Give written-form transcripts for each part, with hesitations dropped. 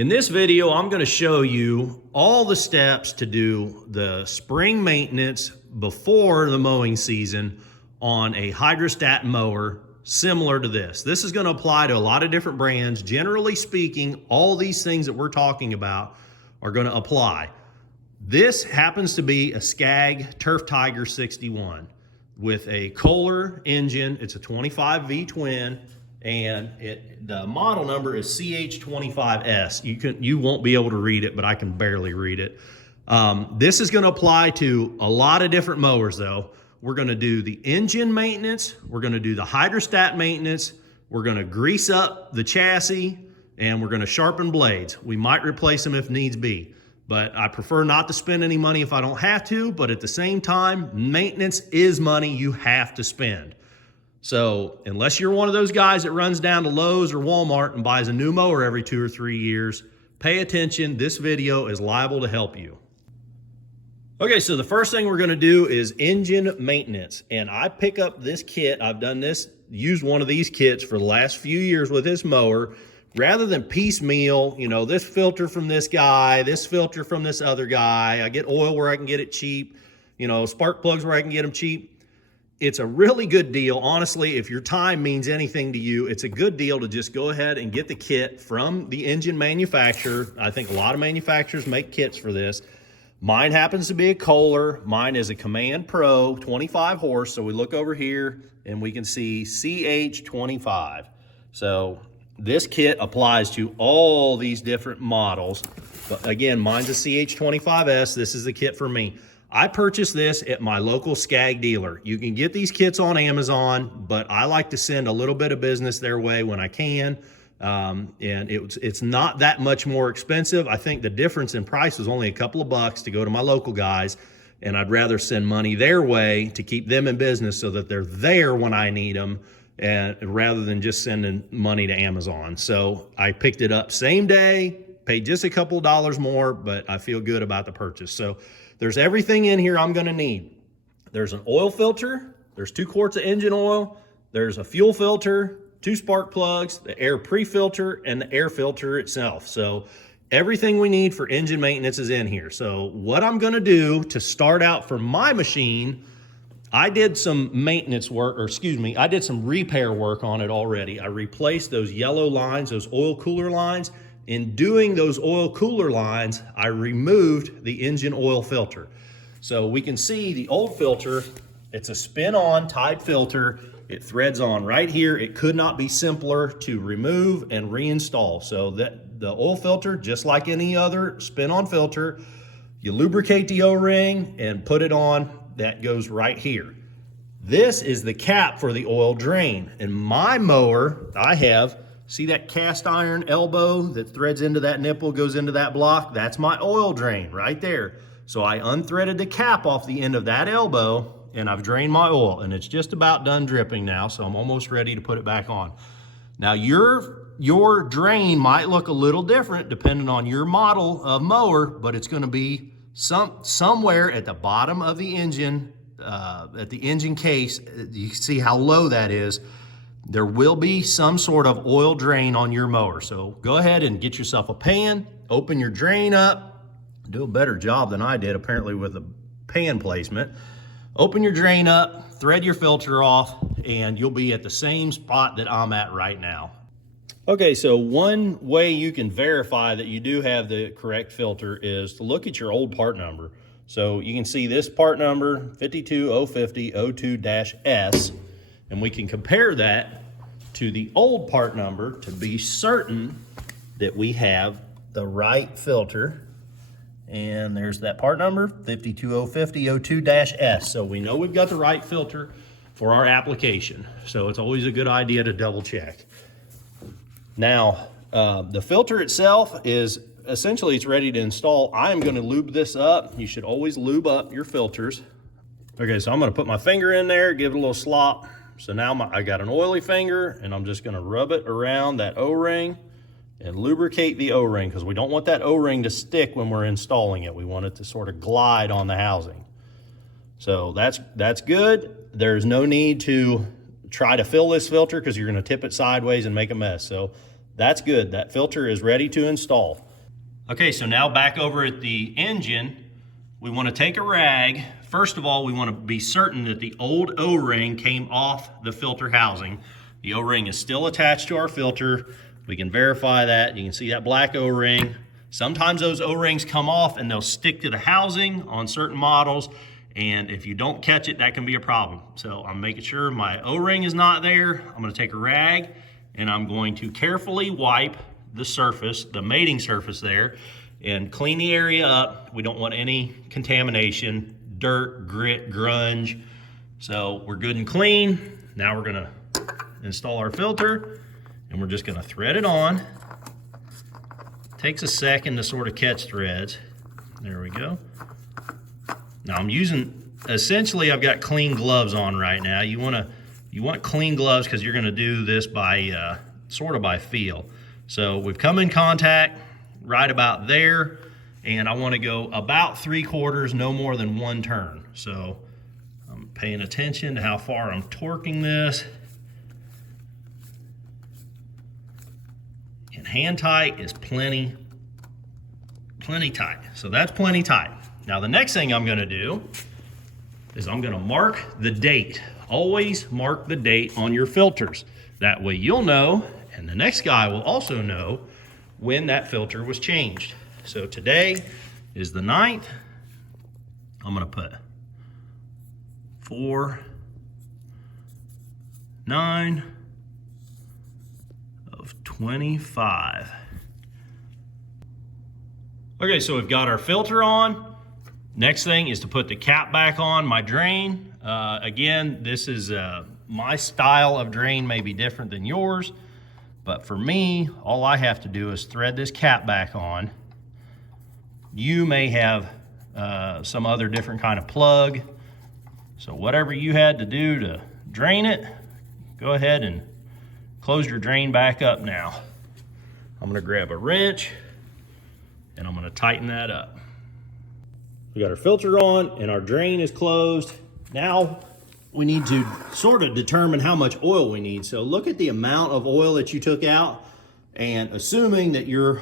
In this video, I'm going to show you all the steps to do the spring maintenance before the mowing season on a hydrostat mower similar to this. This is going to apply to a lot of different brands. Generally speaking, all these things that we're talking about are going to apply. This happens to be a Skag Turf Tiger 61 with a Kohler engine. It's a 25V twin. And the model number is CH25S. You won't be able to read it, but I can barely read it. This is going to apply to a lot of different mowers, though. We're going to do the engine maintenance. We're going to do the hydrostat maintenance. We're going to grease up the chassis, and we're going to sharpen blades. We might replace them if needs be, but I prefer not to spend any money if I don't have to. But at the same time, maintenance is money you have to spend. So unless you're one of those guys that runs down to Lowe's or Walmart and buys a new mower every 2 or 3 years, pay attention. This video is liable to help you. Okay, so the first thing we're going to do is engine maintenance. And I pick up this kit. I've used one of these kits for the last few years with this mower. Rather than piecemeal, this filter from this guy, this filter from this other guy. I get oil where I can get it cheap, spark plugs where I can get them cheap. It's a really good deal. Honestly, if your time means anything to you, it's a good deal to just go ahead and get the kit from the engine manufacturer. I think a lot of manufacturers make kits for this. Mine happens to be a Kohler. Mine is a Command Pro, 25 horse. So we look over here and we can see CH25. So this kit applies to all these different models. But again, mine's a CH25S. This is the kit for me. I purchased this at my local Skag dealer. You can get these kits on Amazon, but I like to send a little bit of business their way when I can. And it's not that much more expensive. I think the difference in price was only a couple of bucks to go to my local guys, and I'd rather send money their way to keep them in business so that they're there when I need them, and rather than just sending money to Amazon. So I picked it up same day, paid just a couple of dollars more, but I feel good about the purchase. So there's everything in here I'm gonna need. There's an oil filter, there's 2 quarts of engine oil, there's a fuel filter, 2 spark plugs, the air pre-filter, and the air filter itself. So everything we need for engine maintenance is in here. So what I'm gonna do to start out for my machine, I did some maintenance work, I did some repair work on it already. I replaced those yellow lines, those oil cooler lines. In doing those oil cooler lines, I removed the engine oil filter. So we can see the old filter, it's a spin-on type filter. It threads on right here. It could not be simpler to remove and reinstall. So that the oil filter, just like any other spin-on filter, you lubricate the O-ring and put it on. That goes right here. This is the cap for the oil drain. In my mower, I have, see that cast iron elbow that threads into that nipple, goes into that block? That's my oil drain right there. So I unthreaded the cap off the end of that elbow, and I've drained my oil, and it's just about done dripping now, so I'm almost ready to put it back on. Now your drain might look a little different depending on your model of mower, but it's gonna be somewhere at the bottom of the engine, at the engine case. You can see how low that is. There will be some sort of oil drain on your mower. So go ahead and get yourself a pan, open your drain up, do a better job than I did apparently with the pan placement. Open your drain up, thread your filter off, and you'll be at the same spot that I'm at right now. Okay, so one way you can verify that you do have the correct filter is to look at your old part number. So you can see this part number, 5205002-S, and we can compare that to the old part number to be certain that we have the right filter. And there's that part number, 5205002-S. So we know we've got the right filter for our application. So it's always a good idea to double check. Now, the filter itself is essentially, it's ready to install. I am gonna lube this up. You should always lube up your filters. Okay, so I'm gonna put my finger in there, give it a little slop. So now I got an oily finger, and I'm just gonna rub it around that O-ring and lubricate the O-ring, because we don't want that O-ring to stick when we're installing it. We want it to sort of glide on the housing. So that's good. There's no need to try to fill this filter because you're gonna tip it sideways and make a mess. So that's good. That filter is ready to install. Okay, so now back over at the engine, we want to take a rag. First of all, we want to be certain that the old O-ring came off the filter housing. The O-ring is still attached to our filter. We can verify that. You can see that black O-ring. Sometimes those O-rings come off and they'll stick to the housing on certain models. And if you don't catch it, that can be a problem. So I'm making sure my O-ring is not there. I'm going to take a rag and I'm going to carefully wipe the surface, the mating surface there, and clean the area up. We don't want any contamination, dirt, grit, grunge. So we're good and clean. Now we're gonna install our filter and we're just gonna thread it on. Takes a second to sort of catch threads. There we go. Now I'm using, essentially I've got clean gloves on right now. You want clean gloves because you're gonna do this by, sort of by feel. So we've come in contact right about there, and I want to go about 3/4, no more than 1 turn. So I'm paying attention to how far I'm torquing this. And hand tight is plenty tight. So that's plenty tight. Now the next thing I'm going to do is I'm going to mark the date. Always mark the date on your filters. That way you'll know, and the next guy will also know when that filter was changed. So today is the 9th. I'm gonna put 4/9 of 25. Okay, so we've got our filter on. Next thing is to put the cap back on my drain. Again, this is my style of drain may be different than yours. But for me, all I have to do is thread this cap back on. You may have some other different kind of plug. So whatever you had to do to drain it, go ahead and close your drain back up now. I'm gonna grab a wrench and I'm gonna tighten that up. We got our filter on and our drain is closed. Now we need to sort of determine how much oil we need. So look at the amount of oil that you took out, and assuming that you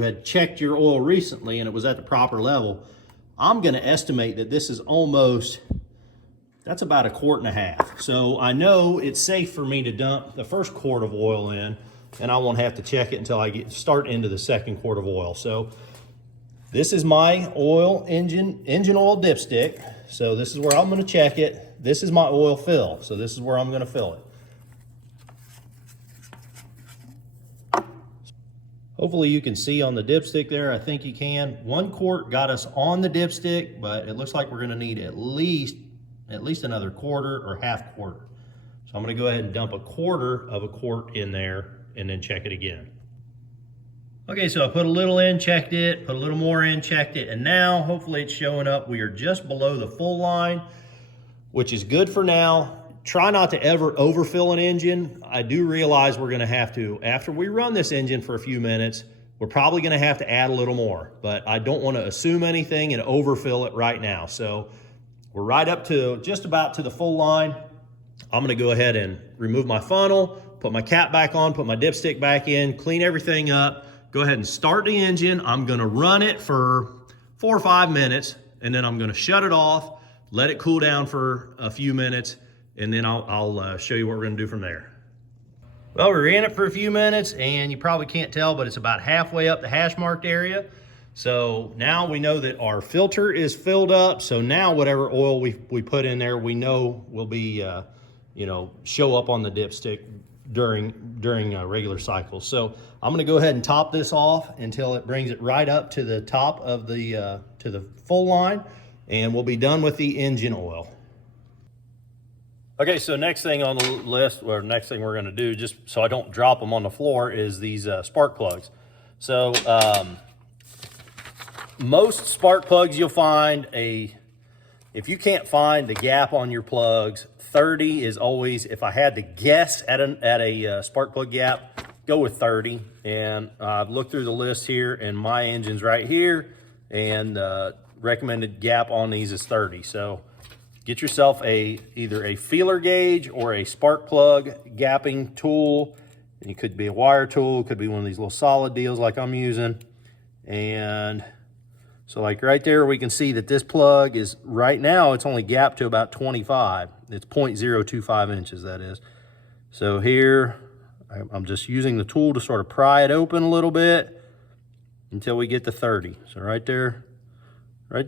had checked your oil recently and it was at the proper level, I'm gonna estimate that this is that's about 1.5 quarts. So I know it's safe for me to dump the first quart of oil in, and I won't have to check it until I start into the 2nd quart of oil. So this is my engine oil dipstick. So this is where I'm gonna check it. This is my oil fill, so this is where I'm gonna fill it. Hopefully you can see on the dipstick there. I think you can. 1 quart got us on the dipstick, but it looks like we're gonna need at least another 1/4 or 1/2 quart. So I'm gonna go ahead and dump 1/4 of a quart in there and then check it again. Okay, so I put a little in, checked it, put a little more in, checked it, and now hopefully it's showing up. We are just below the full line, which is good for now. Try not to ever overfill an engine. I do realize we're gonna have to, after we run this engine for a few minutes, we're probably gonna have to add a little more, but I don't wanna assume anything and overfill it right now. So we're right up to just about to the full line. I'm gonna go ahead and remove my funnel, put my cap back on, put my dipstick back in, clean everything up, go ahead and start the engine. I'm gonna run it for 4 or 5 minutes, and then I'm gonna shut it off, let it cool down for a few minutes, and then I'll show you what we're gonna do from there. Well, we ran it for a few minutes, and you probably can't tell, but it's about halfway up the hash marked area. So now we know that our filter is filled up. So now whatever oil we put in there, we know will be, show up on the dipstick during regular cycles. So I'm gonna go ahead and top this off until it brings it right up to the top of the, to the full line, and we'll be done with the engine oil. Okay, so next thing on the list, or next thing we're gonna do, just so I don't drop them on the floor, is these spark plugs. So most spark plugs you'll find if you can't find the gap on your plugs, 30 is always, if I had to guess at a spark plug gap, go with 30. And I've looked through the list here, and my engine's right here, and recommended gap on these is 30. So get yourself either a feeler gauge or a spark plug gapping tool. It could be a wire tool, could be one of these little solid deals like I'm using, And so like right there, we can see that this plug is, right now, it's only gapped to about 25. It's 0.025 inches, that is. So here, I'm just using the tool to sort of pry it open a little bit until we get to 30. So right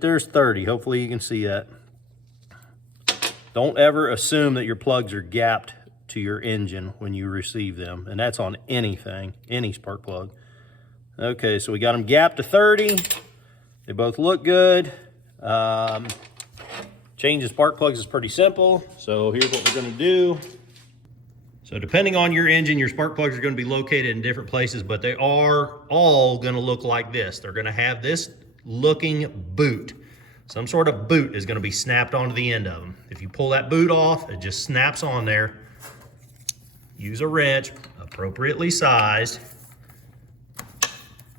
there's 30. Hopefully you can see that. Don't ever assume that your plugs are gapped to your engine when you receive them. And that's on anything, any spark plug. Okay, so we got them gapped to 30. They both look good. Changing spark plugs is pretty simple. So here's what we're gonna do. So depending on your engine, your spark plugs are gonna be located in different places, but they are all gonna look like this. They're gonna have this looking boot. Some sort of boot is gonna be snapped onto the end of them. If you pull that boot off, it just snaps on there. Use a wrench, appropriately sized.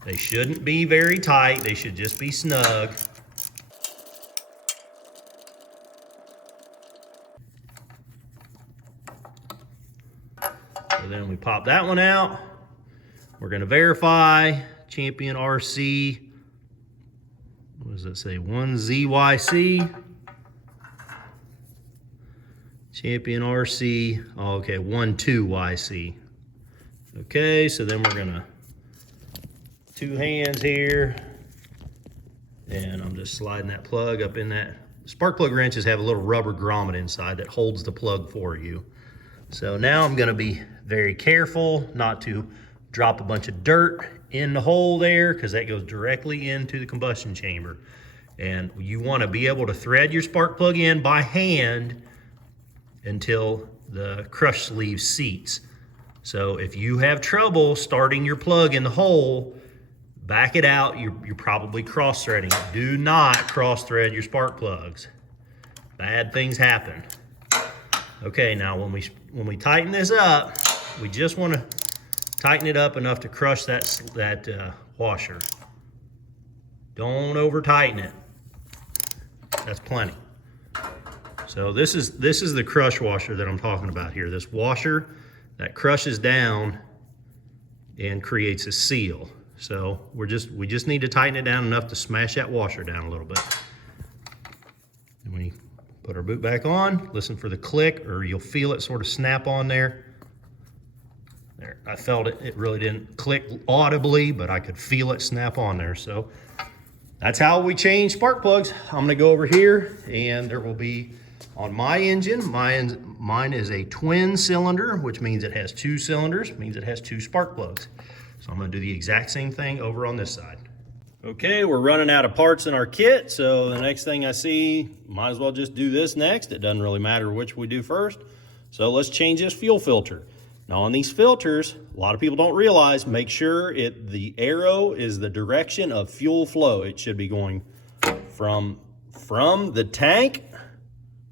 They shouldn't be very tight, they should just be snug. So then we pop that one out. We're gonna verify Champion RC, what does that say, 1ZYC? Champion RC, oh, okay, 12YC. Okay, so then we're gonna, two hands here, and I'm just sliding that plug up in that. Spark plug wrenches have a little rubber grommet inside that holds the plug for you. So now I'm gonna be very careful not to drop a bunch of dirt in the hole there, because that goes directly into the combustion chamber. And you wanna be able to thread your spark plug in by hand until the crush sleeve seats. So if you have trouble starting your plug in the hole, back it out, you're probably cross-threading. Do not cross-thread your spark plugs. Bad things happen. Okay, now when we tighten this up, we just want to tighten it up enough to crush that washer. Don't over-tighten it. That's plenty. So this is the crush washer that I'm talking about here. This washer that crushes down and creates a seal. So we just need to tighten it down enough to smash that washer down a little bit. And when you put our boot back on, listen for the click, or you'll feel it sort of snap on there. There, I felt it. It really didn't click audibly, but I could feel it snap on there. So that's how we change spark plugs. I'm gonna go over here, and there will be, on my engine, mine is a twin cylinder, which means it has two cylinders, means it has two spark plugs. So I'm gonna do the exact same thing over on this side. Okay, we're running out of parts in our kit, so the next thing I see, might as well just do this next. It doesn't really matter which we do first. So let's change this fuel filter. Now on these filters, a lot of people don't realize, make sure the arrow is the direction of fuel flow. It should be going from the tank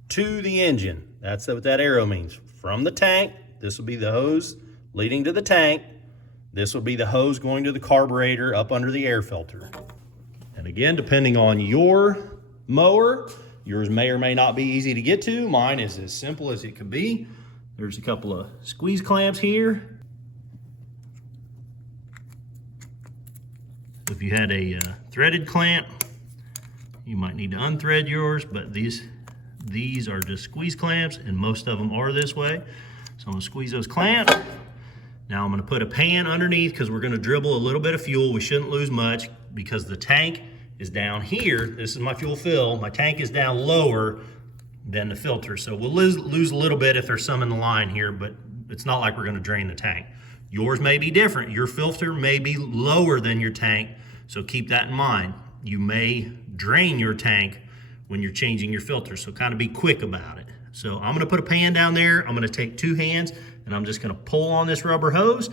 to the engine. That's what that arrow means. From the tank, this will be the hose leading to the tank. This will be the hose going to the carburetor up under the air filter. And again, depending on your mower, yours may or may not be easy to get to. Mine is as simple as it could be. There's a couple of squeeze clamps here. If you had a threaded clamp, you might need to unthread yours, but these are just squeeze clamps, and most of them are this way. So I'm gonna squeeze those clamps. Now I'm gonna put a pan underneath, because we're gonna dribble a little bit of fuel. We shouldn't lose much, because the tank is down here. This is my fuel fill. My tank is down lower than the filter. So we'll lose a little bit if there's some in the line here, but it's not like we're gonna drain the tank. Yours may be different. Your filter may be lower than your tank, so keep that in mind. You may drain your tank when you're changing your filter, so kind of be quick about it. So I'm gonna put a pan down there. I'm gonna take two hands, and I'm just gonna pull on this rubber hose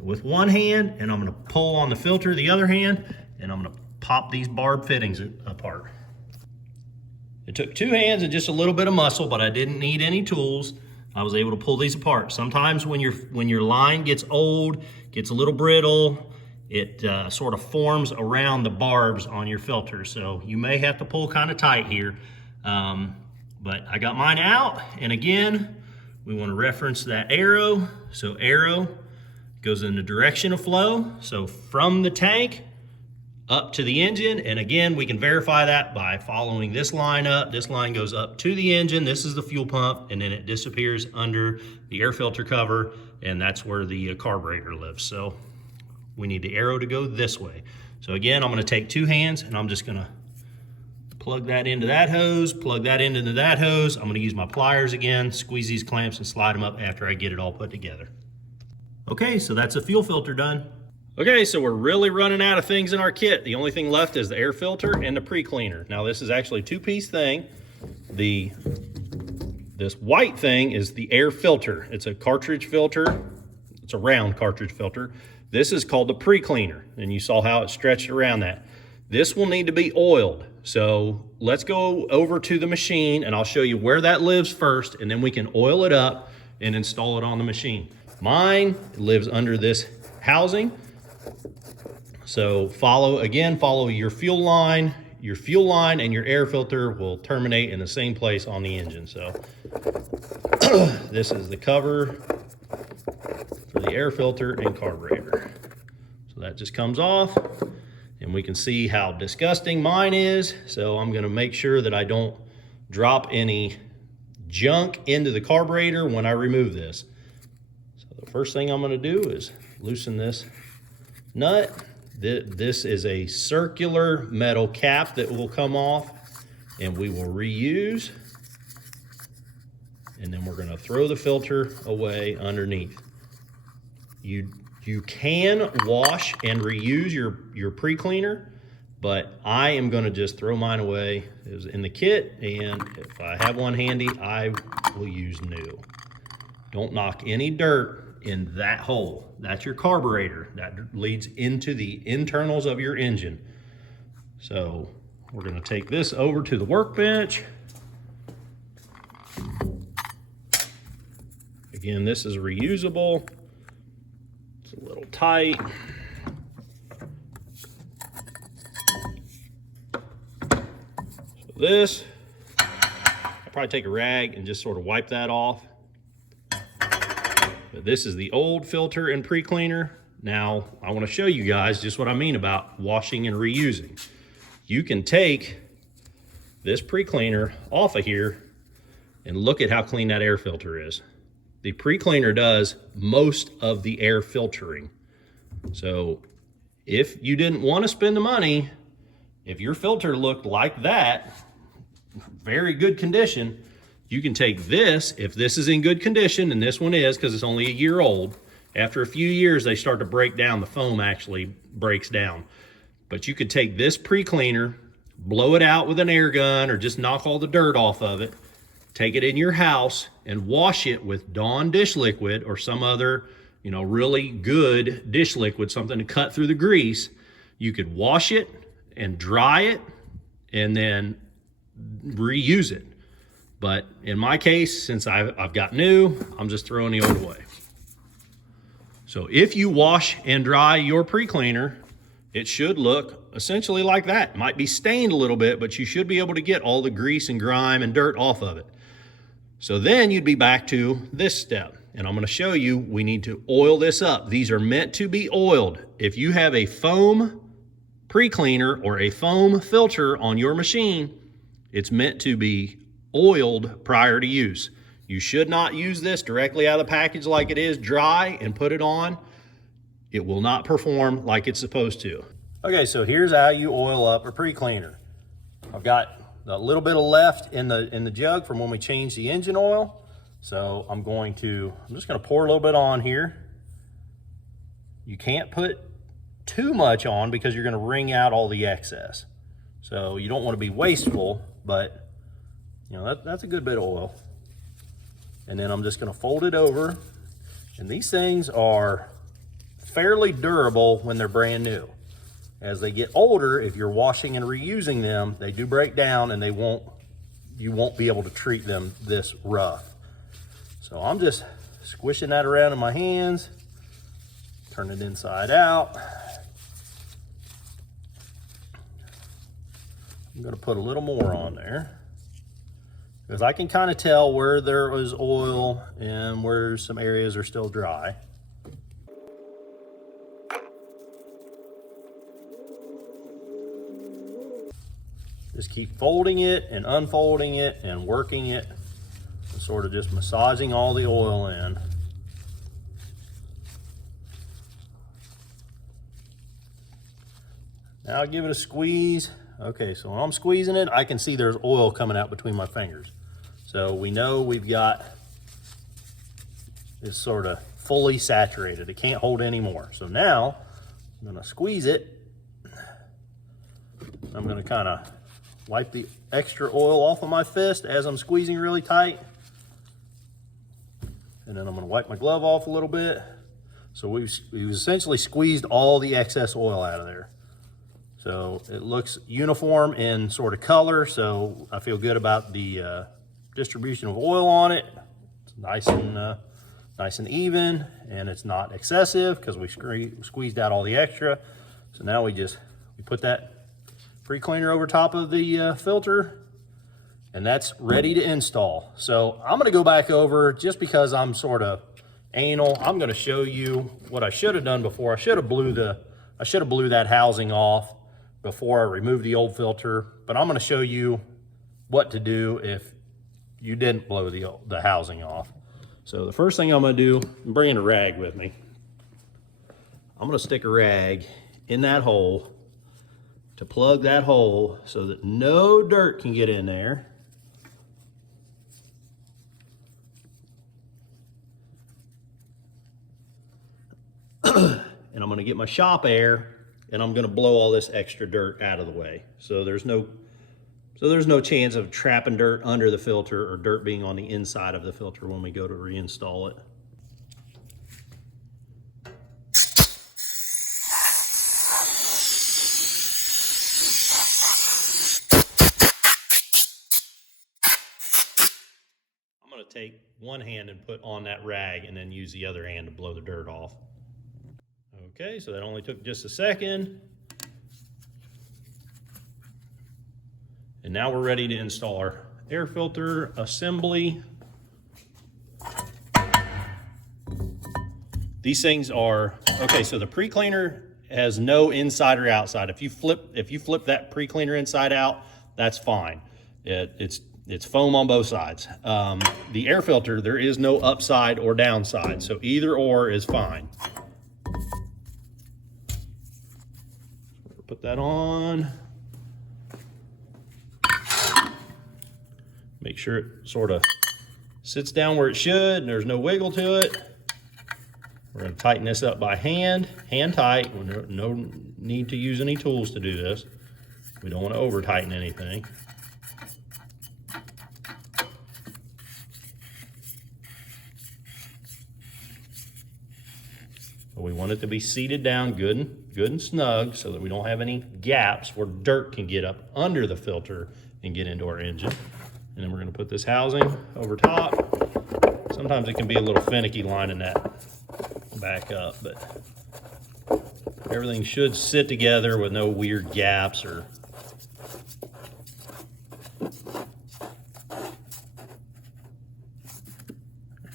with one hand, and I'm gonna pull on the filter the other hand, and I'm gonna pop these barb fittings apart. It took two hands and just a little bit of muscle, but I didn't need any tools. I was able to pull these apart. Sometimes when your line gets old, gets a little brittle, it sort of forms around the barbs on your filter. So you may have to pull kind of tight here. But I got mine out, and again, we want to reference that arrow. So arrow goes in the direction of flow. So from the tank up to the engine. And again, we can verify that by following this line up. This line goes up to the engine. This is the fuel pump, and then it disappears under the air filter cover, and that's where the carburetor lives. So we need the arrow to go this way. So again, I'm going to take 2 hands and I'm just going to plug that into that hose, plug that into that hose. I'm going to use my pliers again, squeeze these clamps and slide them up after I get it all put together. Okay, so that's a fuel filter done. Okay, so we're really running out of things in our kit. The only thing left is the air filter and the pre-cleaner. Now this is actually a 2-piece thing. This white thing is the air filter. It's a cartridge filter. It's a round cartridge filter. This is called the pre-cleaner, and you saw how it stretched around that. This will need to be oiled. So let's go over to the machine and I'll show you where that lives first, and then we can oil it up and install it on the machine. Mine lives under this housing. So follow your fuel line. Your fuel line and your air filter will terminate in the same place on the engine. So this is the cover for the air filter and carburetor. So that just comes off, and we can see how disgusting mine is. So I'm gonna make sure that I don't drop any junk into the carburetor when I remove this. So the first thing I'm gonna do is loosen this nut. This is a circular metal cap that will come off, and we will reuse. And then we're going to throw the filter away underneath. You can wash and reuse your pre-cleaner, but I am going to just throw mine away. It was in the kit, and if I have one handy, I will use new. Don't knock any dirt in that hole. That's your carburetor. That leads into the internals of your engine. So we're going to take this over to the workbench. Again, this is reusable. It's a little tight. So this, I'll probably take a rag and just sort of wipe that off. But this is the old filter and pre-cleaner. Now, I want to show you guys just what I mean about washing and reusing. You can take this pre-cleaner off of here and look at how clean that air filter is. The pre-cleaner does most of the air filtering. So if you didn't want to spend the money, if your filter looked like that, very good condition, you can take this, if this is in good condition, and this one is because it's only a year old. After a few years, they start to break down. The foam actually breaks down. But you could take this pre-cleaner, blow it out with an air gun, or just knock all the dirt off of it, take it in your house and wash it with Dawn dish liquid or some other, really good dish liquid, something to cut through the grease. You could wash it and dry it and then reuse it. But in my case, since I've got new, I'm just throwing the old away. So if you wash and dry your pre-cleaner, it should look essentially like that. It might be stained a little bit, but you should be able to get all the grease and grime and dirt off of it. So then you'd be back to this step. And I'm going to show you, we need to oil this up. These are meant to be oiled. If you have a foam pre-cleaner or a foam filter on your machine, it's meant to be oiled prior to use. You should not use this directly out of the package like it is, dry, and put it on. It will not perform like it's supposed to. Okay, so here's how you oil up a pre-cleaner. I've got a little bit of left in the jug from when we changed the engine oil. So I'm just gonna pour a little bit on here. You can't put too much on because you're gonna wring out all the excess. So you don't wanna be wasteful, but that's a good bit of oil. And then I'm just gonna fold it over. And these things are fairly durable when they're brand new. As they get older, if you're washing and reusing them, they do break down and you won't be able to treat them this rough. So I'm just squishing that around in my hands, turn it inside out. I'm gonna put a little more on there, because I can kind of tell where there is oil and where some areas are still dry. Just keep folding it and unfolding it and working it, and sort of just massaging all the oil in. Now I give it a squeeze. Okay, so when I'm squeezing it, I can see there's oil coming out between my fingers. So we know we've got this sort of fully saturated. It can't hold any more. So now I'm gonna squeeze it. I'm gonna kind of wipe the extra oil off of my fist as I'm squeezing really tight. And then I'm gonna wipe my glove off a little bit. So we've essentially squeezed all the excess oil out of there. So it looks uniform in sort of color, so I feel good about the distribution of oil on it. It's nice and even, and it's not excessive because we squeezed out all the extra. So now we put that pre-cleaner over top of the filter, and that's ready to install. So I'm gonna go back over, just because I'm sort of anal, I'm gonna show you what I should have done before. I should have blew that housing off before I removed the old filter, but I'm gonna show you what to do if you didn't blow the housing off. So the first thing I'm gonna do, I'm bringing a rag with me. I'm gonna stick a rag in that hole to plug that hole so that no dirt can get in there. And I'm gonna get my shop air, and I'm gonna blow all this extra dirt out of the way. So there's no chance of trapping dirt under the filter or dirt being on the inside of the filter when we go to reinstall it. I'm gonna take one hand and put on that rag and then use the other hand to blow the dirt off. Okay, so that only took just a second. And now we're ready to install our air filter assembly. These things are, okay, so the pre-cleaner has no inside or outside. If you flip that pre-cleaner inside out, that's fine. It's foam on both sides. The air filter, there is no upside or downside, so either or is fine. Put that on. Make sure it sort of sits down where it should and there's no wiggle to it. We're going to tighten this up by hand tight. No need to use any tools to do this. We don't want to over tighten anything. But we want it to be seated down good and snug so that we don't have any gaps where dirt can get up under the filter and get into our engine. And then we're going to put this housing over top. Sometimes it can be a little finicky lining that back up, but everything should sit together with no weird gaps or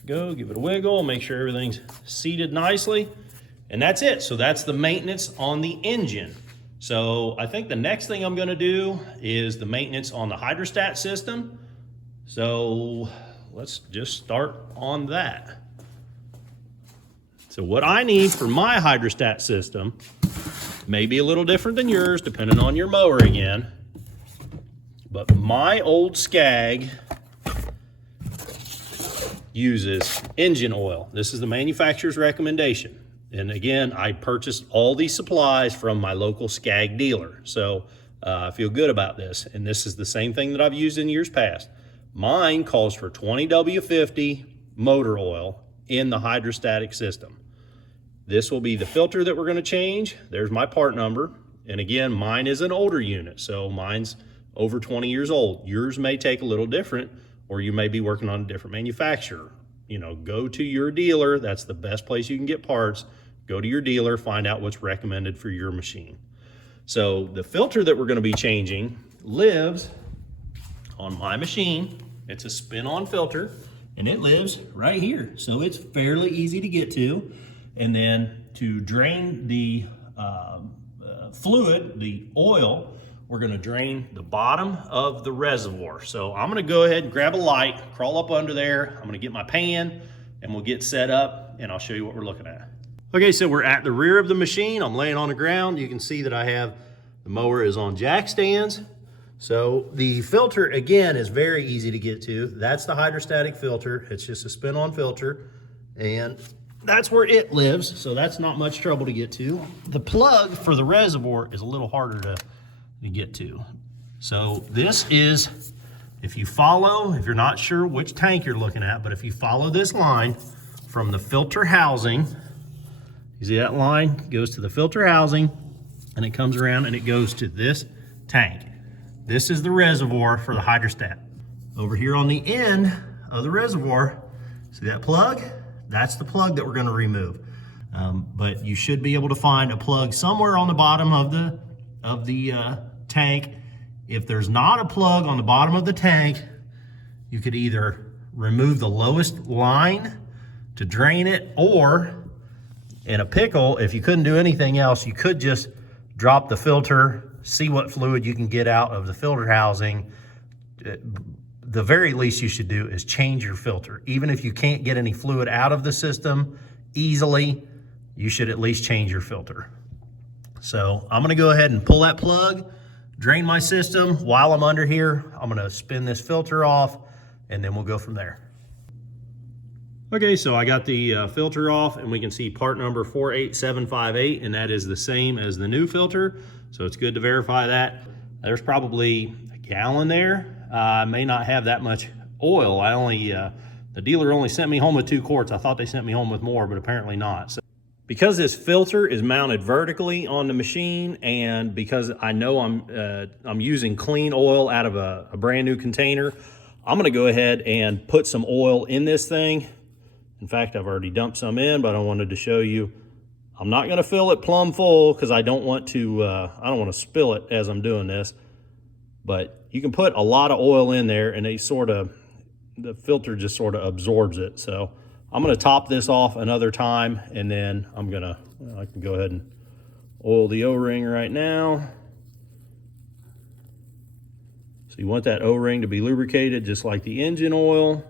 go, give it a wiggle, make sure everything's seated nicely, and that's it. So that's the maintenance on the engine. So I think the next thing I'm gonna do is the maintenance on the hydrostat system. So let's just start on that. So what I need for my hydrostat system may be a little different than yours, depending on your mower again, but my old Skag uses engine oil. This is the manufacturer's recommendation. And again, I purchased all these supplies from my local Skag dealer. So I feel good about this. And this is the same thing that I've used in years past. Mine calls for 20 W50 motor oil in the hydrostatic system. This will be the filter that we're going to change. There's my part number. And again, mine is an older unit. So mine's over 20 years old. Yours may take a little different, or you may be working on a different manufacturer. You know, go to your dealer. That's the best place you can get parts. Go to your dealer, find out what's recommended for your machine. So the filter that we're going to be changing lives on my machine. It's a spin-on filter, and it lives right here. So it's fairly easy to get to. And then to drain the fluid, the oil, we're gonna drain the bottom of the reservoir. So I'm gonna go ahead and grab a light, crawl up under there. I'm gonna get my pan and we'll get set up and I'll show you what we're looking at. Okay, so we're at the rear of the machine. I'm laying on the ground. You can see that I have, the mower is on jack stands. So the filter, again, is very easy to get to. That's the hydrostatic filter. It's just a spin-on filter, and that's where it lives, so that's not much trouble to get to. The plug for the reservoir is a little harder to get to. So this is, if you're not sure which tank you're looking at, but if you follow this line from the filter housing, you see that line goes to the filter housing, and it comes around and it goes to this tank. This is the reservoir for the hydrostat. Over here on the end of the reservoir, see that plug? That's the plug that we're gonna remove. But you should be able to find a plug somewhere on the bottom of the tank. If there's not a plug on the bottom of the tank, you could either remove the lowest line to drain it, or in a pickle, if you couldn't do anything else, you could just drop the filter, see what fluid you can get out of the filter housing. The very least you should do is change your filter. Even if you can't get any fluid out of the system easily, you should at least change your filter. So I'm gonna go ahead and pull that plug, drain my system. While I'm under here, I'm gonna spin this filter off, and then we'll go from there. Okay, so I got the filter off, and we can see part number 48758, and that is the same as the new filter. So it's good to verify that. There's probably a gallon there. I may not have that much oil. The dealer only sent me home with 2 quarts. I thought they sent me home with more, but apparently not. So because this filter is mounted vertically on the machine, and because I know I'm using clean oil out of a brand new container, I'm gonna go ahead and put some oil in this thing. In fact, I've already dumped some in, but I wanted to show you. I'm not gonna fill it plumb full because I don't want to spill it as I'm doing this. But you can put a lot of oil in there and the filter just sort of absorbs it. So I'm gonna top this off another time, and then I can go ahead and oil the O-ring right now. So you want that O-ring to be lubricated just like the engine oil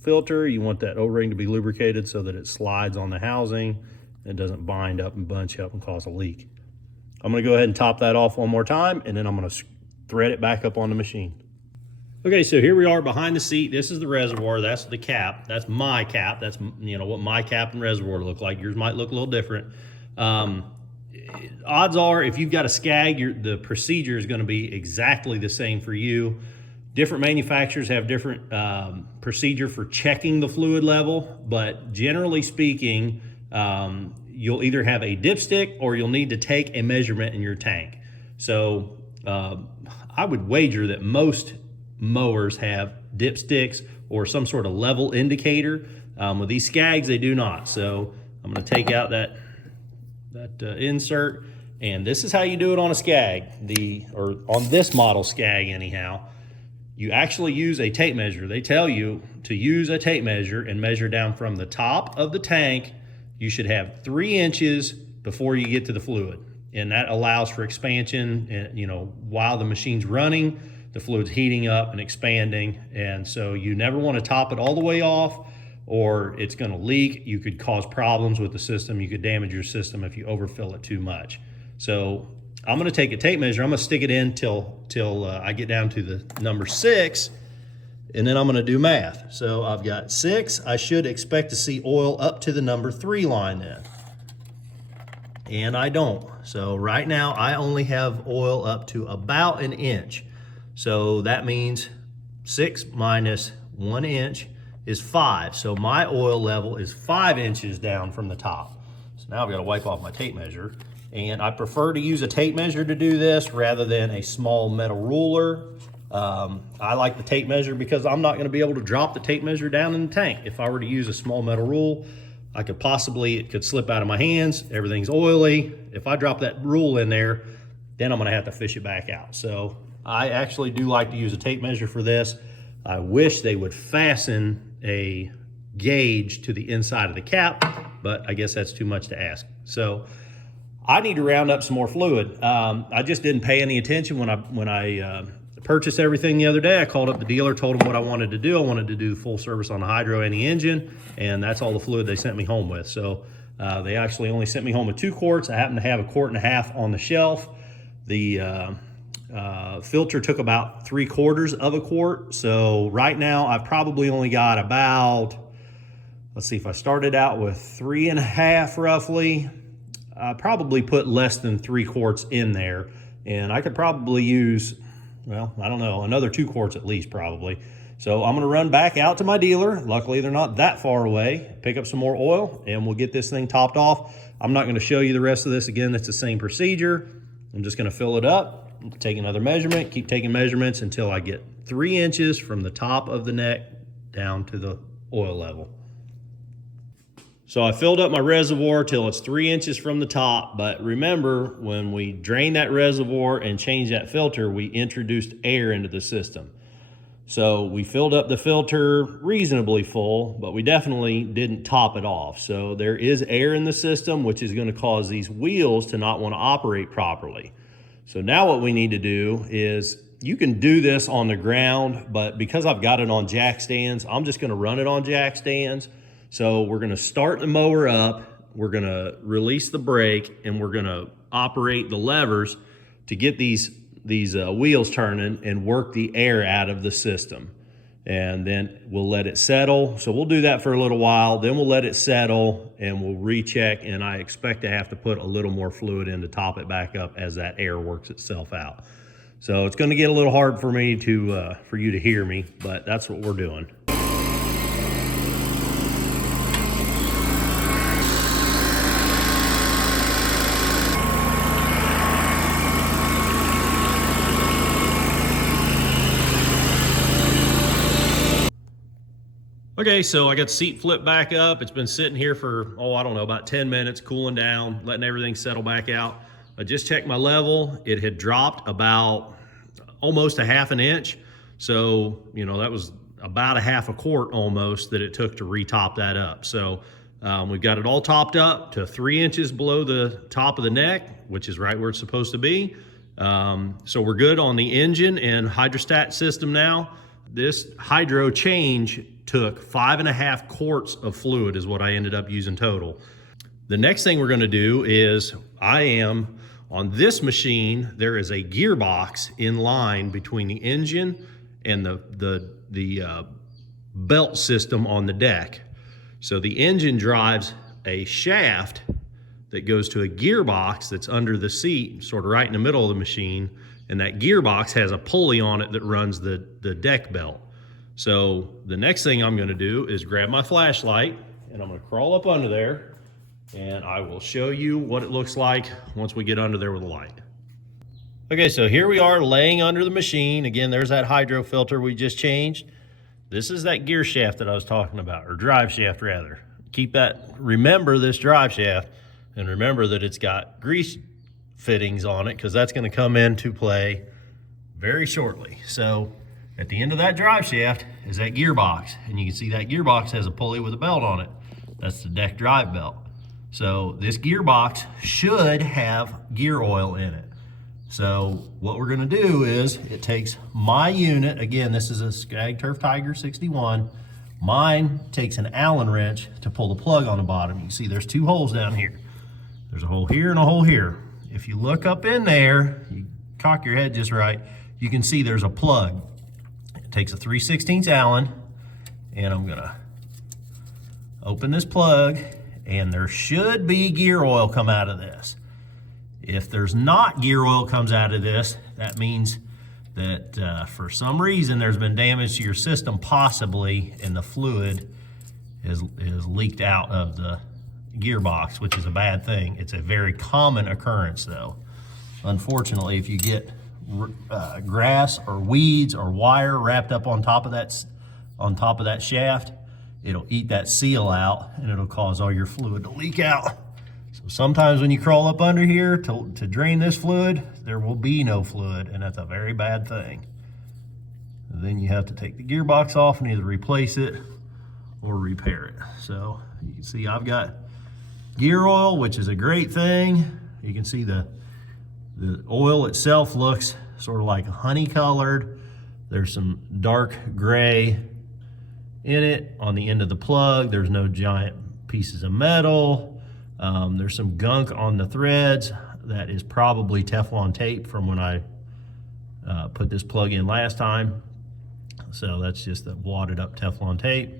filter. You want that O-ring to be lubricated so that it slides on the housing and doesn't bind up and bunch up and cause a leak. I'm gonna go ahead and top that off one more time, and then I'm gonna thread it back up on the machine. Okay, so here we are behind the seat. This is the reservoir, that's the cap. That's my cap, that's what my cap and reservoir look like. Yours might look a little different. Odds are, if you've got a Skag, the procedure is gonna be exactly the same for you. Different manufacturers have different procedure for checking the fluid level, but generally speaking, you'll either have a dipstick or you'll need to take a measurement in your tank. So I would wager that most mowers have dipsticks or some sort of level indicator. With these Skags, they do not. So I'm gonna take out that insert, and this is how you do it on a Skag, or on this model Skag anyhow. You actually use a tape measure. They tell you to use a tape measure and measure down from the top of the tank. You should have 3 inches before you get to the fluid. And that allows for expansion, and, while the machine's running, the fluid's heating up and expanding. And so you never want to top it all the way off, or it's going to leak. You could cause problems with the system. You could damage your system if you overfill it too much. So I'm going to take a tape measure. I'm going to stick it in till I get down to the number 6, and then I'm going to do math. So I've got 6. I should expect to see oil up to the number 3 line then. And I don't. So right now I only have oil up to about 1 inch. So that means 6 minus 1 inch is 5. So my oil level is 5 inches down from the top. So now I've got to wipe off my tape measure. And I prefer to use a tape measure to do this rather than a small metal ruler. I like the tape measure because I'm not going to be able to drop the tape measure down in the tank. If I were to use a small metal rule, it could slip out of my hands. Everything's oily. If I drop that rule in there, then I'm going to have to fish it back out. So I actually do like to use a tape measure for this. I wish they would fasten a gauge to the inside of the cap, but I guess that's too much to ask. So I need to round up some more fluid. I just didn't pay any attention when I purchased everything the other day. I called up the dealer, told him what I wanted to do. I wanted to do full service on the hydro and the engine, and that's all the fluid they sent me home with. So they actually only sent me home with 2 quarts. I happen to have 1.5 quarts on the shelf. The filter took about 3/4 of a quart. So right now I've probably only got about, let's see, if I started out with 3.5 roughly, I probably put less than 3 quarts in there, and I could probably use, well, I don't know, another 2 quarts at least probably. So I'm gonna run back out to my dealer. Luckily they're not that far away. Pick up some more oil and we'll get this thing topped off. I'm not gonna show you the rest of this again. It's the same procedure. I'm just gonna fill it up, take another measurement, keep taking measurements until I get 3 inches from the top of the neck down to the oil level. So I filled up my reservoir till it's 3 inches from the top, but remember, when we drained that reservoir and changed that filter, we introduced air into the system. So we filled up the filter reasonably full, but we definitely didn't top it off. So there is air in the system, which is going to cause these wheels to not want to operate properly. So now what we need to do is, you can do this on the ground, but because I've got it on jack stands, I'm just going to run it on jack stands. So we're going to start the mower up, we're going to release the brake, and we're going to operate the levers to get these wheels turning and work the air out of the system. And then we'll let it settle. So we'll do that for a little while, then we'll let it settle and we'll recheck, and I expect to have to put a little more fluid in to top it back up as that air works itself out. So it's going to get a little hard for me to for you to hear me, but that's what we're doing. Okay, so I got the seat flipped back up. It's been sitting here for, I don't know, about 10 minutes, cooling down, letting everything settle back out. I just checked my level. It had dropped about almost 1/2 inch. So, that was about 1/2 quart almost that it took to retop that up. So we've got it all topped up to 3 inches below the top of the neck, which is right where it's supposed to be. So we're good on the engine and hydrostat system now. This hydro change took 5.5 quarts of fluid is what I ended up using total. The next thing we're going to do is, on this machine, there is a gearbox in line between the engine and the belt system on the deck. So the engine drives a shaft that goes to a gearbox that's under the seat, sort of right in the middle of the machine, and that gearbox has a pulley on it that runs the deck belt. So the next thing I'm going to do is grab my flashlight and I'm going to crawl up under there, and I will show you what it looks like once we get under there with a light. Okay, so here we are laying under the machine. Again, there's that hydro filter we just changed. This is that gear shaft that I was talking about, or drive shaft rather. Remember this drive shaft, and remember that it's got grease fittings on it, because that's going to come into play very shortly. So at the end of that drive shaft is that gearbox, and you can see that gearbox has a pulley with a belt on it. That's the deck drive belt. So this gearbox should have gear oil in it. So what we're going to do is, it takes my unit, again this is a Skag Turf Tiger 61, mine takes an Allen wrench to pull the plug on the bottom. You can see there's 2 holes down here. There's a hole here and a hole here. If you look up in there, you cock your head just right, you can see there's a plug. It takes a 3/16 Allen, and I'm gonna open this plug, and there should be gear oil come out of this. If there's not gear oil comes out of this, that means that for some reason there's been damage to your system possibly, and the fluid is leaked out of the gearbox, which is a bad thing. It's a very common occurrence though. Unfortunately, if you get grass or weeds or wire wrapped up on top of that shaft, it'll eat that seal out and it'll cause all your fluid to leak out. So sometimes when you crawl up under here to drain this fluid, there will be no fluid, and that's a very bad thing. And then you have to take the gearbox off and either replace it or repair it. So you can see I've got gear oil, which is a great thing. You can see the oil itself looks sort of like honey colored. There's some dark gray in it on the end of the plug. There's no giant pieces of metal. There's some gunk on the threads. That is probably Teflon tape from when I put this plug in last time. So that's just the wadded up Teflon tape.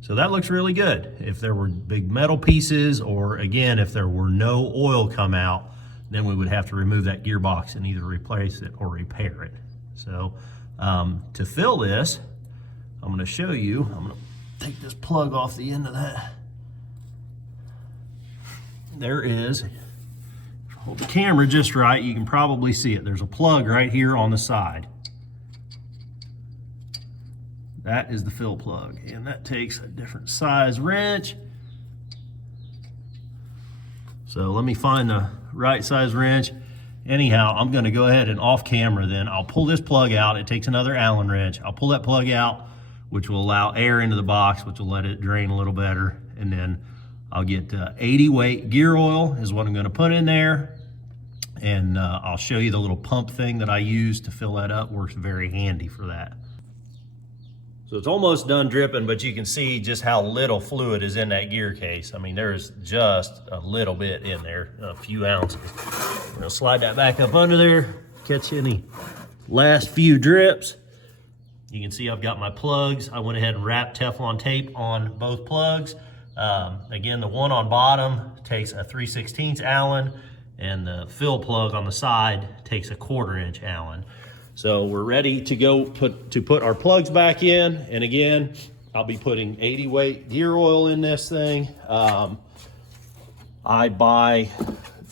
So that looks really good. If there were big metal pieces, or again, if there were no oil come out, then we would have to remove that gearbox and either replace it or repair it. So to fill this, I'm gonna show you, I'm gonna take this plug off the end of that. There is, hold the camera just right, you can probably see it. There's a plug right here on the side. That is the fill plug, and that takes a different size wrench. So let me find the right size wrench. Anyhow, I'm gonna go ahead and off camera then, I'll pull this plug out. It takes another Allen wrench. I'll pull that plug out, which will allow air into the box, which will let it drain a little better. And then I'll get 80 weight gear oil is what I'm gonna put in there. And I'll show you the little pump thing that I use to fill that up. Works very handy for that. So it's almost done dripping, but you can see just how little fluid is in that gear case. I mean, there's just a little bit in there, a few ounces. We're gonna slide that back up under there, catch any last few drips. You can see I've got my plugs. I went ahead and wrapped Teflon tape on both plugs. Again, the one on bottom takes a 3/16 Allen, and the fill plug on the side takes a 1/4 inch Allen. So we're ready to go put our plugs back in. And again, I'll be putting 80 weight gear oil in this thing. I buy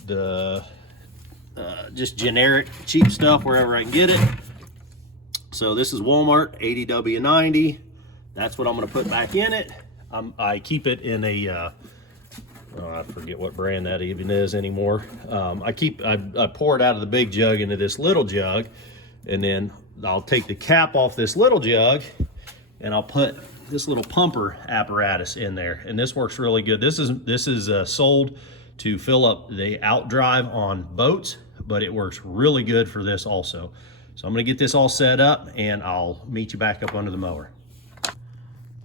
the just generic cheap stuff wherever I can get it. So this is Walmart 80W90. That's what I'm gonna put back in it. I keep it in a, I forget what brand that even is anymore. I pour it out of the big jug into this little jug, and then I'll take the cap off this little jug and I'll put this little pumper apparatus in there. And this works really good. This is sold to fill up the outdrive on boats, but it works really good for this also. So I'm gonna get this all set up and I'll meet you back up under the mower.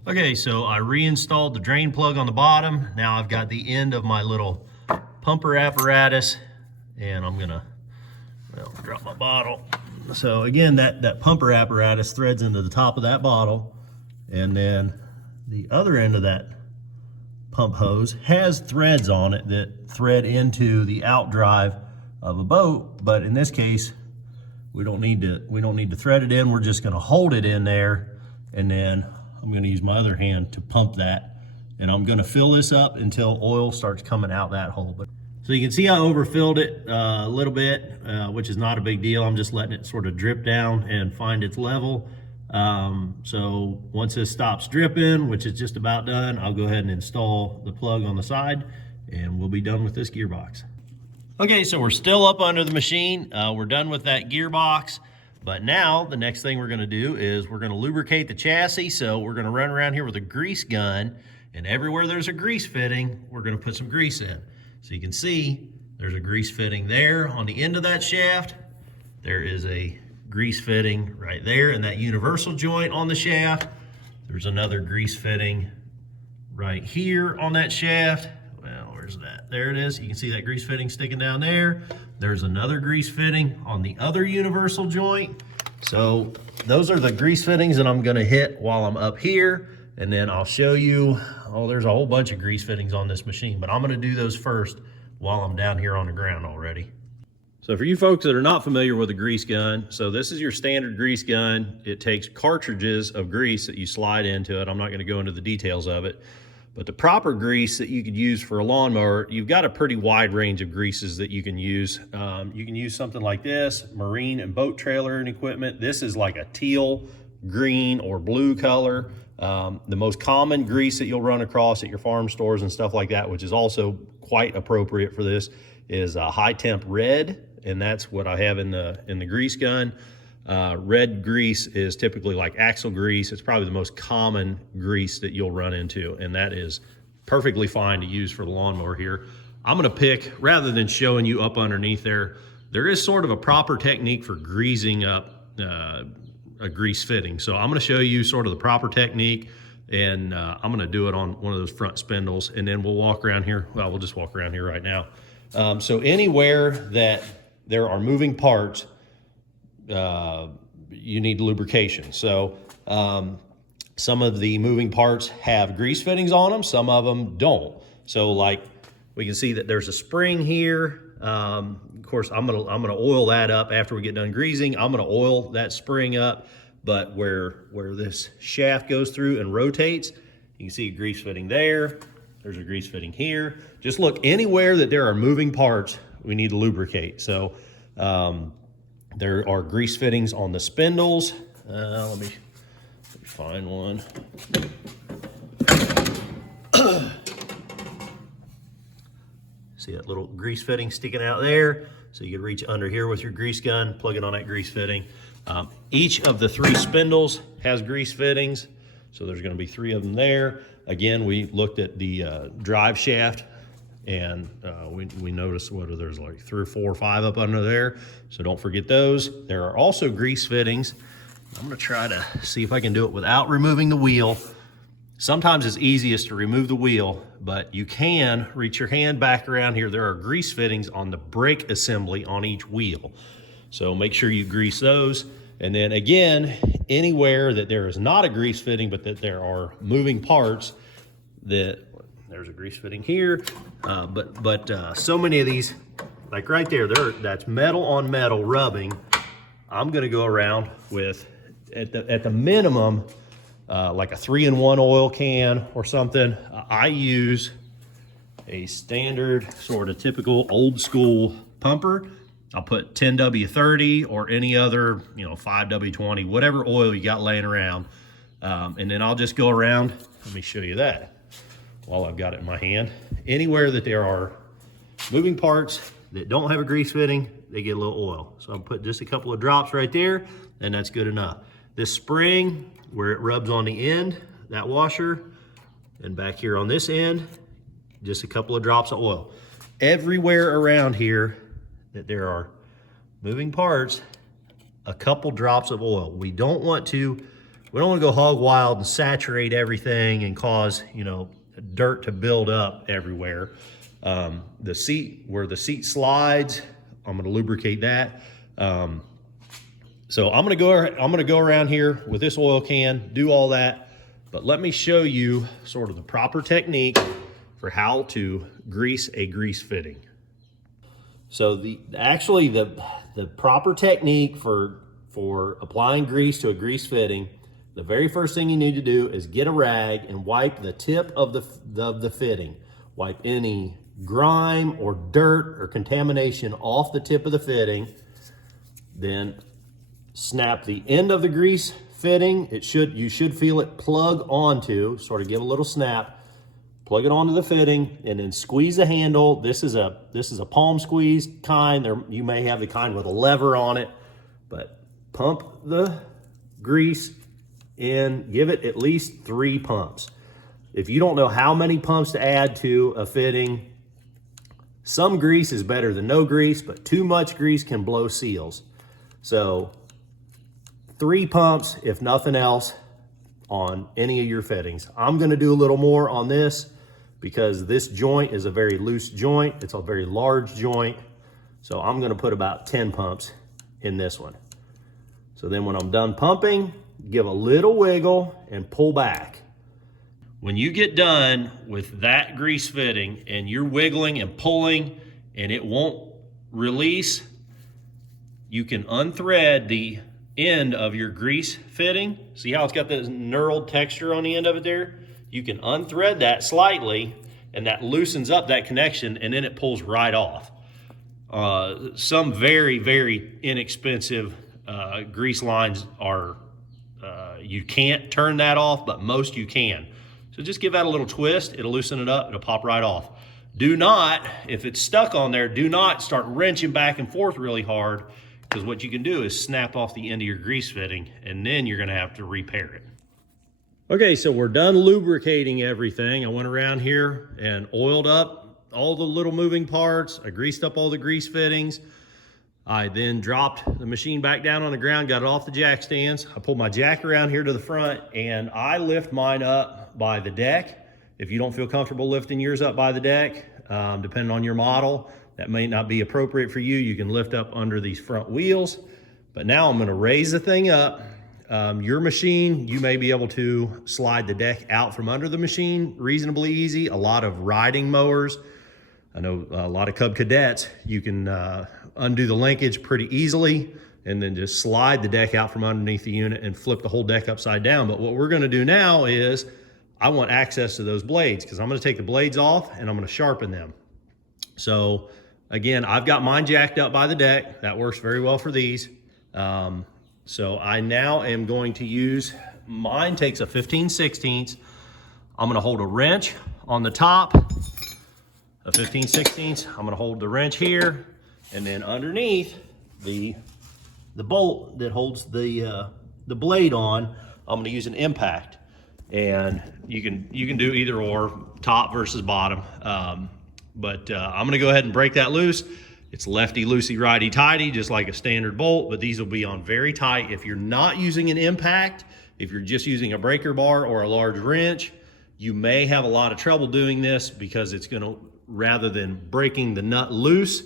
Okay, so I reinstalled the drain plug on the bottom. Now I've got the end of my little pumper apparatus, and I'm gonna, well, drop my bottle. So again, that pumper apparatus threads into the top of that bottle, and then the other end of that pump hose has threads on it that thread into the outdrive of a boat, but in this case, we don't need to thread it in. We're just gonna hold it in there, and then I'm gonna use my other hand to pump that, and I'm gonna fill this up until oil starts coming out that hole. So you can see I overfilled it a little bit, which is not a big deal. I'm just letting it sort of drip down and find its level. So once this stops dripping, which is just about done, I'll go ahead and install the plug on the side, and we'll be done with this gearbox. Okay, so we're still up under the machine. We're done with that gearbox. But now the next thing we're gonna do is we're gonna lubricate the chassis. So we're gonna run around here with a grease gun, and everywhere there's a grease fitting, we're gonna put some grease in. So you can see there's a grease fitting there on the end of that shaft. There is a grease fitting right there in that universal joint on the shaft. There's another grease fitting right here on that shaft. Well, where's that? There it is. You can see that grease fitting sticking down there. There's another grease fitting on the other universal joint. So those are the grease fittings that I'm gonna hit while I'm up here. And then I'll show you, oh, there's a whole bunch of grease fittings on this machine, but I'm gonna do those first while I'm down here on the ground already. So for you folks that are not familiar with a grease gun, so this is your standard grease gun. It takes cartridges of grease that you slide into it. I'm not gonna go into the details of it. But the proper grease that you could use for a lawnmower, you've got a pretty wide range of greases that you can use. You can use something like this, marine and boat trailer and equipment. This is like a teal, green, or blue color. The most common grease that you'll run across at your farm stores and stuff like that, which is also quite appropriate for this, is high temp red, and that's what I have in the grease gun. Red grease is typically like axle grease. It's probably the most common grease that you'll run into, and that is perfectly fine to use for the lawnmower here. I'm gonna pick, rather than showing you up underneath there is sort of a proper technique for greasing up a grease fitting. So I'm gonna show you sort of the proper technique, and I'm gonna do it on one of those front spindles, and then we'll walk around here. Well, we'll just walk around here right now. So anywhere that there are moving parts, you need lubrication. So some of the moving parts have grease fittings on them, some of them don't. So like we can see that there's a spring here. Of course, I'm gonna oil that up after we get done greasing. I'm gonna oil that spring up, but where this shaft goes through and rotates, you can see a grease fitting there. There's a grease fitting here. Just look anywhere that there are moving parts, we need to lubricate. So there are grease fittings on the spindles. Let me find one. See that little grease fitting sticking out there? So you can reach under here with your grease gun, plug it on that grease fitting. Each of the 3 spindles has grease fittings. So there's gonna be 3 of them there. Again, we looked at the drive shaft, and we noticed there's like 3 or 4 or 5 up under there. So don't forget those. There are also grease fittings. I'm gonna try to see if I can do it without removing the wheel. Sometimes it's easiest to remove the wheel, but you can reach your hand back around here. There are grease fittings on the brake assembly on each wheel. So make sure you grease those. And then again, anywhere that there is not a grease fitting, but that there are moving parts, that there's a grease fitting here. But so many of these, like right there, that's metal on metal rubbing. I'm gonna go around with, at the minimum, like a 3-in-1 oil can or something. I use a standard sort of typical old school pumper. I'll put 10W30 or any other, 5W20, whatever oil you got laying around. And then I'll just go around. Let me show you that while I've got it in my hand. Anywhere that there are moving parts that don't have a grease fitting, they get a little oil. So I'll put just a couple of drops right there, and that's good enough. This spring, where it rubs on the end, that washer, and back here on this end, just a couple of drops of oil. Everywhere around here that there are moving parts, a couple drops of oil. We don't want to go hog wild and saturate everything and cause, dirt to build up everywhere. The seat, where the seat slides, I'm gonna lubricate that. So I'm gonna go around here with this oil can, do all that, but let me show you sort of the proper technique for how to grease a grease fitting. So the proper technique for applying grease to a grease fitting, the very first thing you need to do is get a rag and wipe the tip of the fitting. Wipe any grime or dirt or contamination off the tip of the fitting. Then snap the end of the grease fitting. You should feel it plug onto, sort of give a little snap. Plug it onto the fitting and then squeeze the handle. This is a palm squeeze kind. You may have the kind with a lever on it, but pump the grease in, give it at least 3 pumps. If you don't know how many pumps to add to a fitting, some grease is better than no grease, but too much grease can blow seals. So 3 pumps, if nothing else, on any of your fittings. I'm gonna do a little more on this because this joint is a very loose joint. It's a very large joint. So I'm gonna put about 10 pumps in this one. So then when I'm done pumping, give a little wiggle and pull back. When you get done with that grease fitting and you're wiggling and pulling and it won't release, you can unthread the end of your grease fitting. See how it's got this knurled texture on the end of it there? You can unthread that slightly and that loosens up that connection, and then it pulls right off. Some very, very inexpensive grease lines are, you can't turn that off, but most you can. So just give that a little twist, it'll loosen it up, it'll pop right off. Do not, if it's stuck on there, do not start wrenching back and forth really hard, because what you can do is snap off the end of your grease fitting, and then you're gonna have to repair it. Okay, so we're done lubricating everything. I went around here and oiled up all the little moving parts. I greased up all the grease fittings. I then dropped the machine back down on the ground, got it off the jack stands. I pulled my jack around here to the front, and I lift mine up by the deck. If you don't feel comfortable lifting yours up by the deck, depending on your model, that may not be appropriate for you. You can lift up under these front wheels. But now I'm gonna raise the thing up. Your machine, you may be able to slide the deck out from under the machine reasonably easy. A lot of riding mowers, I know a lot of Cub Cadets, you can undo the linkage pretty easily and then just slide the deck out from underneath the unit and flip the whole deck upside down. But what we're gonna do now is I want access to those blades because I'm gonna take the blades off and I'm gonna sharpen them. So again, I've got mine jacked up by the deck. That works very well for these. So I now am going to use, mine takes a 15/16. I'm gonna hold a wrench on the top, a 15/16. I'm gonna hold the wrench here, and then underneath the bolt that holds the blade on, I'm gonna use an impact. And you can do either or, top versus bottom. But I'm gonna go ahead and break that loose. It's lefty loosey, righty tighty, just like a standard bolt, but these will be on very tight. If you're not using an impact, if you're just using a breaker bar or a large wrench, you may have a lot of trouble doing this because it's gonna, rather than breaking the nut loose,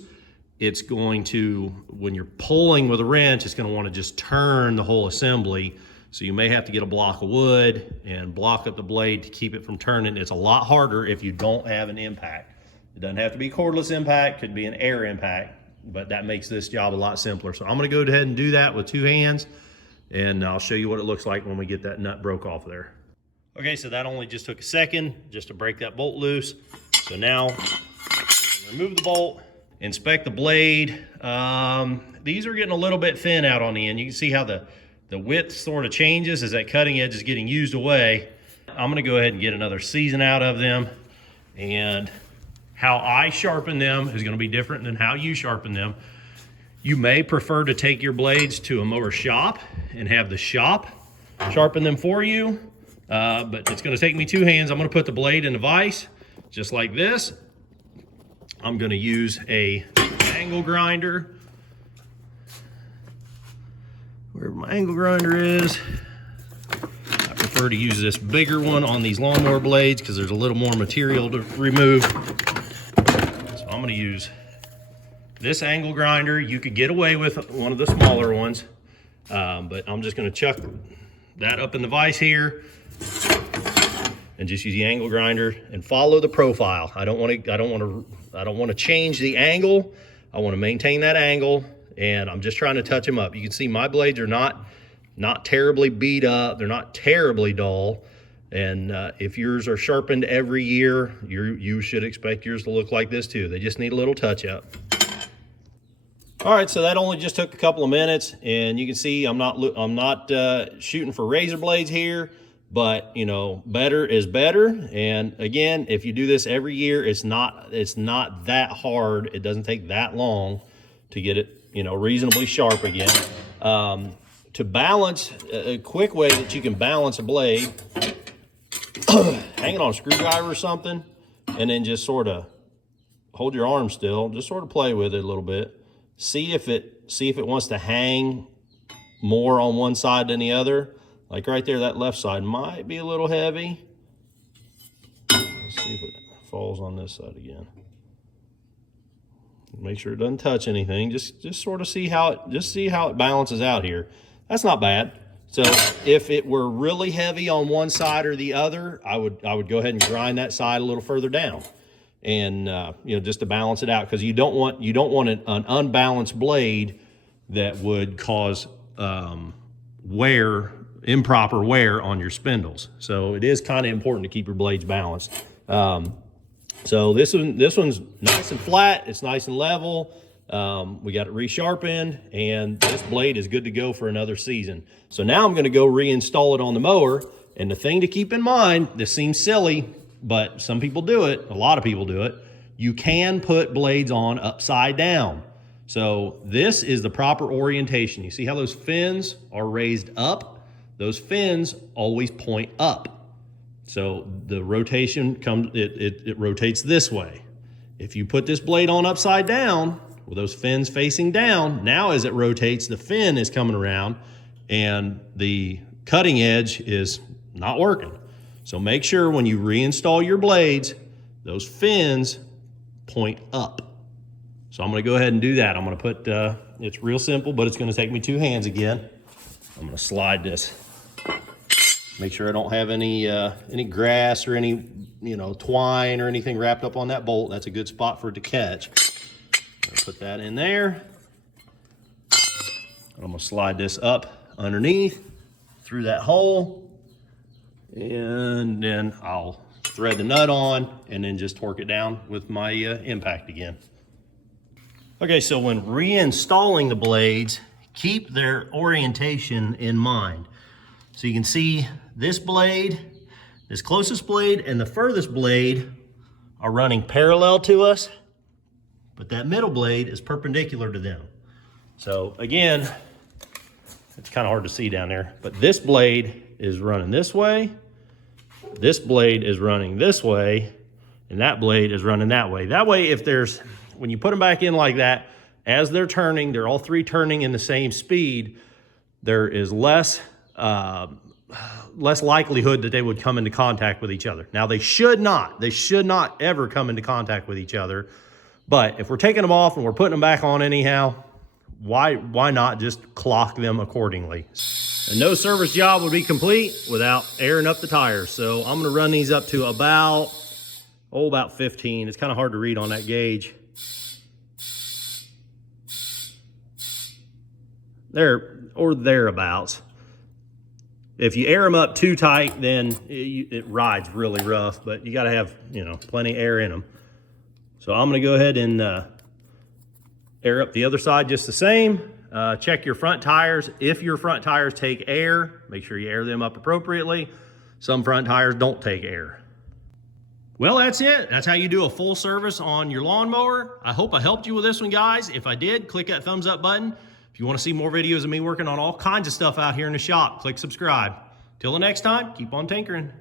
it's going to, when you're pulling with a wrench, it's gonna wanna just turn the whole assembly. So you may have to get a block of wood and block up the blade to keep it from turning. It's a lot harder if you don't have an impact. It doesn't have to be cordless impact, could be an air impact, but that makes this job a lot simpler. So I'm gonna go ahead and do that with 2 hands, and I'll show you what it looks like when we get that nut broke off of there. Okay, so that only just took a second just to break that bolt loose. So now, remove the bolt, inspect the blade. These are getting a little bit thin out on the end. You can see how the width sort of changes as that cutting edge is getting used away. I'm gonna go ahead and get another season out of them, and how I sharpen them is gonna be different than how you sharpen them. You may prefer to take your blades to a mower shop and have the shop sharpen them for you, but it's gonna take me 2 hands. I'm gonna put the blade in a vise, just like this. I'm gonna use a angle grinder. Wherever my angle grinder is, I prefer to use this bigger one on these lawnmower blades because there's a little more material to remove. I'm gonna use this angle grinder. You could get away with one of the smaller ones, but I'm just gonna chuck that up in the vise here and just use the angle grinder and follow the profile. I don't want to change the angle. I want to maintain that angle, and I'm just trying to touch them up. You can see my blades are not terribly beat up. They're not terribly dull. And if yours are sharpened every year, you should expect yours to look like this too. They just need a little touch up. All right, so that only just took a couple of minutes, and you can see I'm not shooting for razor blades here, but you know, better is better. And again, if you do this every year, it's not that hard. It doesn't take that long to get it, you know, reasonably sharp again. To balance, a quick way that you can balance a blade, hang it on a screwdriver or something, and then just sort of hold your arm still, just sort of play with it a little bit. See if it wants to hang more on one side than the other. Like right there, that left side might be a little heavy. Let's see if it falls on this side again. Make sure it doesn't touch anything. Just sort of see how it balances out here. That's not bad. So if it were really heavy on one side or the other, I would go ahead and grind that side a little further down, and you know, just to balance it out, because you don't want an unbalanced blade that would cause improper wear on your spindles. So it is kind of important to keep your blades balanced. So this one's nice and flat. It's nice and level. We got it resharpened, and this blade is good to go for another season. So now I'm going to go reinstall it on the mower. And the thing to keep in mind, this seems silly, but some people do it. A lot of people do it. You can put blades on upside down. So this is the proper orientation. You see how those fins are raised up? Those fins always point up. So the rotation comes, it rotates this way. If you put this blade on upside down, with those fins facing down, now as it rotates, the fin is coming around and the cutting edge is not working. So make sure when you reinstall your blades, those fins point up. So I'm gonna go ahead and do that. I'm gonna put, it's real simple, but it's gonna take me 2 hands again. I'm gonna slide this. Make sure I don't have any grass or any, twine or anything wrapped up on that bolt. That's a good spot for it to catch. Put that in there. I'm gonna slide this up underneath through that hole, and then I'll thread the nut on and then just torque it down with my impact again. Okay, so when reinstalling the blades, keep their orientation in mind. So you can see this blade, this closest blade and the furthest blade are running parallel to us, but that middle blade is perpendicular to them. So again, it's kind of hard to see down there, but this blade is running this way, this blade is running this way, and that blade is running that way. That way, when you put them back in like that, as they're turning, they're all 3 turning in the same speed, there is less likelihood that they would come into contact with each other. Now they should not ever come into contact with each other. But if we're taking them off and we're putting them back on anyhow, why not just clock them accordingly? And no service job would be complete without airing up the tires. So I'm gonna run these up to about 15. It's kind of hard to read on that gauge. Thereabouts. If you air them up too tight, then it rides really rough, but you gotta have, plenty of air in them. So I'm gonna go ahead and air up the other side just the same. Check your front tires. If your front tires take air, make sure you air them up appropriately. Some front tires don't take air. Well, that's it. That's how you do a full service on your lawnmower. I hope I helped you with this one, guys. If I did, click that thumbs up button. If you wanna see more videos of me working on all kinds of stuff out here in the shop, click subscribe. Till the next time, keep on tinkering.